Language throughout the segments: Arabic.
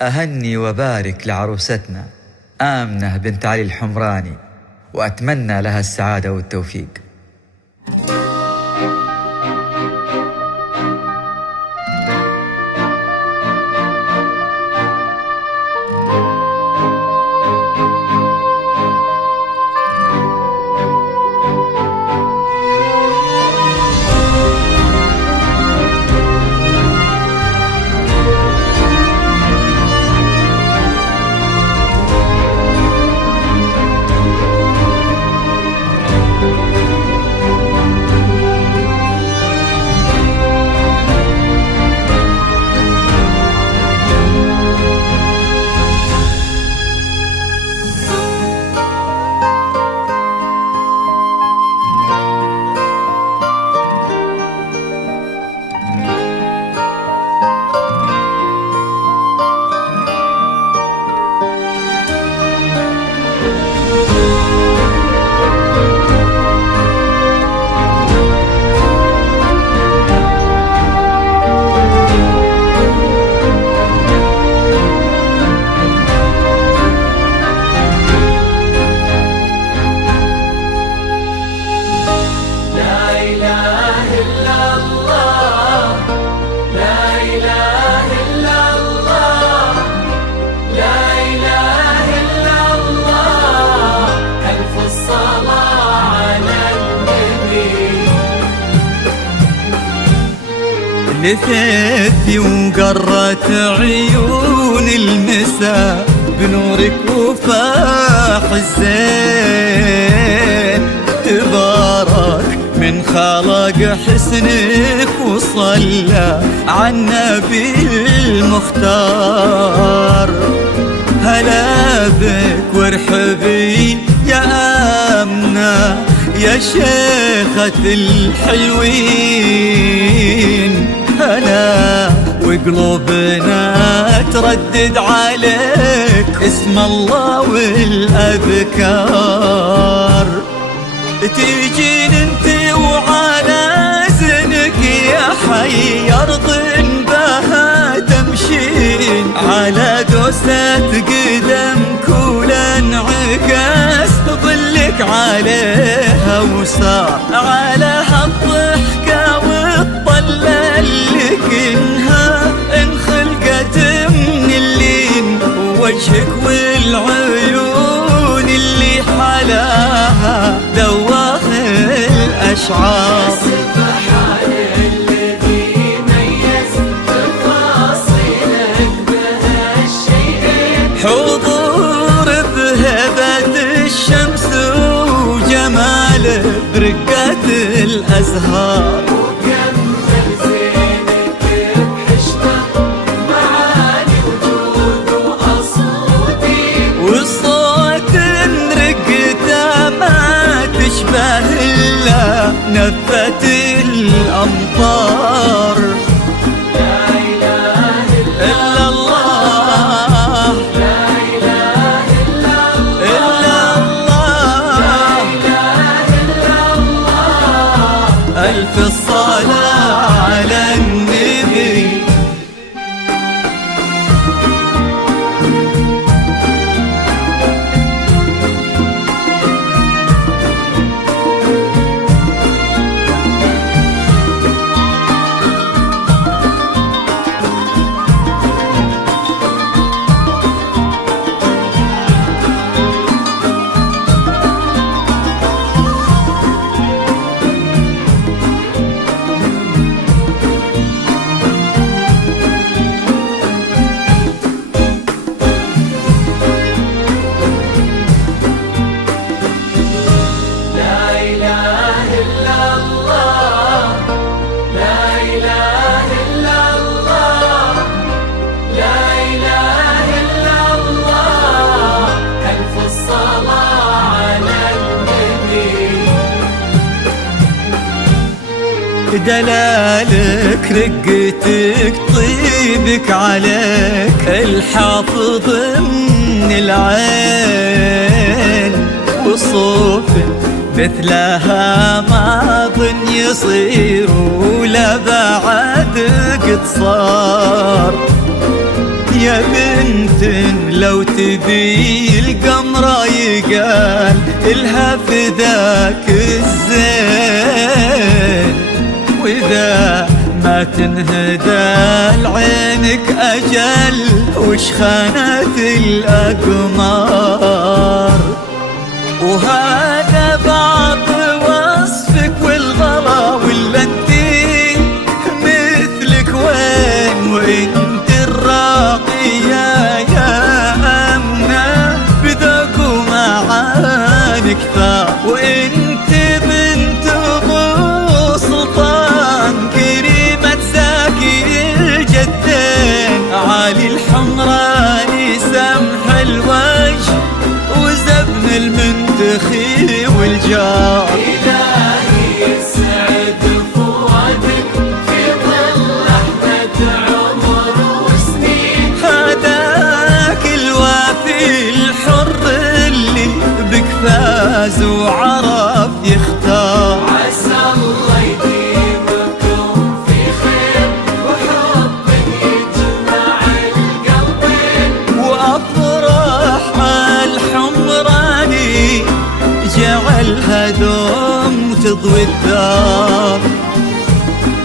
أهني وبارك لعروستنا آمنة بنت علي الحمراني، وأتمنى لها السعادة والتوفيق. لثيتي وقرت عيون المساء بنورك وفاح الزين، تبارك من خلق حسنك وصلى على النبي المختار. هلا بك وارحبي يا آمنة يا شيخة الحلوين، هلا وقلوبنا تردد عليك اسم الله والأذكار. تيجين انت وعلى زنك يا حي أرض بها تمشين، على دوسة قدمك ولانعكاس ظلك عليها وصار على هالضحكة والطلة اللي كنها انخلقت من اللين، وجهك والعيون اللي حلاها ذواق الأشعار. سبحان الذي ميز تفاصيلك بهالشيئين، حضور بهبة الشمس وجمال برقة الأزهار، وكمل زينك بحشمة معاني وجود وأصوتي، والصوت رقته ما تشبه إلا نفة الأمطار. لا إله إلا الله، لا إله إلا الله، لا إله إلا الله. ألف الصلاة على النبي. دلالك رقتك طيبك عليك الحافظ من العين، وصوف مثلها ما ظن يصير ولا بعد قد صار. يا بنت لو تبي القمر يقال إلها فداك الزين، وإذا ما تنهدى لعينك أجل وش خانت الأقمار. وهذا بعض وصفك والغلا، ولا انتي مثلك وين وانت الراقية يا أمنة بذوق ومعاني كثار. وانت بنت أبو سلطان كريمة زاكي الجدين، عالي الحمراني سمح الوجه وزبن المنتخي والجار. إلهي يسعد فؤادك في ظل أحمد عمر وسنين، هداك الوافي الحر اللي بك فاز وعرف يختار. عسى الله يديمكم في خير وحب يجمع القلبين، وأفراح الحمراني جعلها دوم تضوي الدار.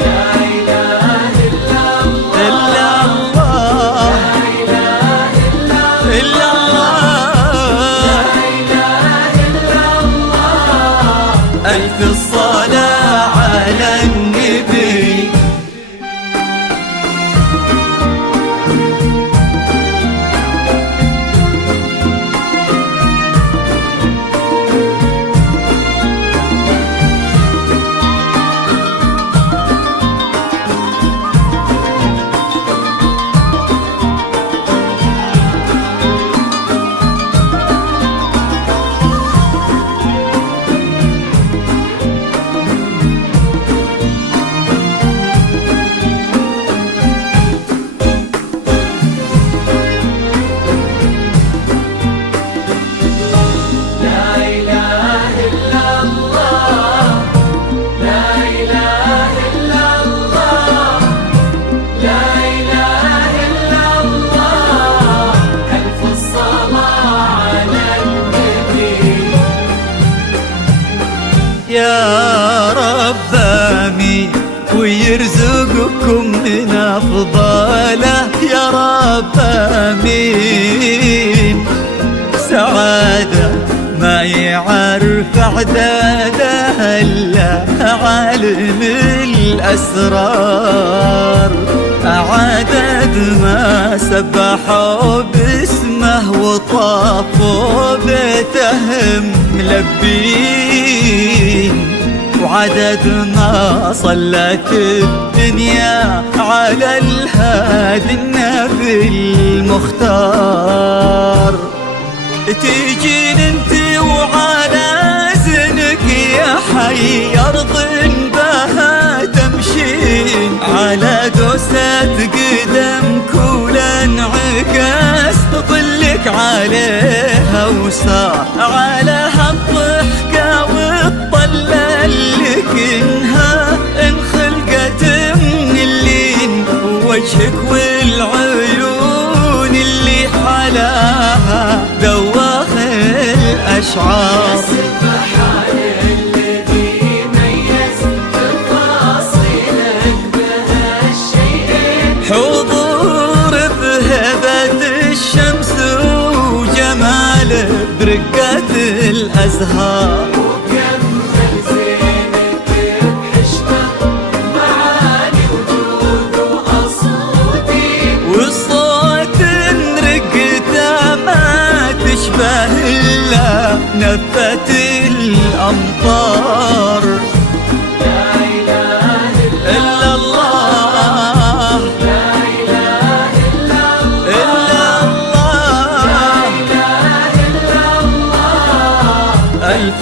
لا إله إلا الله، إلا الله لا إله إلا إلا الله. ألف الصلاة على النبي. يا رب آمين ويرزقكم من أفضاله، يا رب آمين. سعادة ما يعرف عدادها إلا عالم الأسرار، عدد ما سبحوا باسمه وطافوا بيتهم ملبين، وعدد ما صلت الدنيا على الهادي النبي المختار. تيجين انت وعلى زنك يا حي أرض بها تمشين، على دوسة قدم كل انعكاس ظلك عليها وصار، على هالضحكة والطلة اللي كنها انخلقت من اللين، وجهك والعيون اللي حلاها ذواخ الأشعار. سبحان الذي ميز تفاصيلك بهالشيئين، حضور بهبة الشمس وجمال برقة الأزهار، وكمل زينك بحشمة معاني وجود وأصل ودين، والصوت رقته ما تشبه إلا نفة الأمطار. لا إله إلا الله لا إله إلا الله، إلا الله. لا إله إلا الله. ألف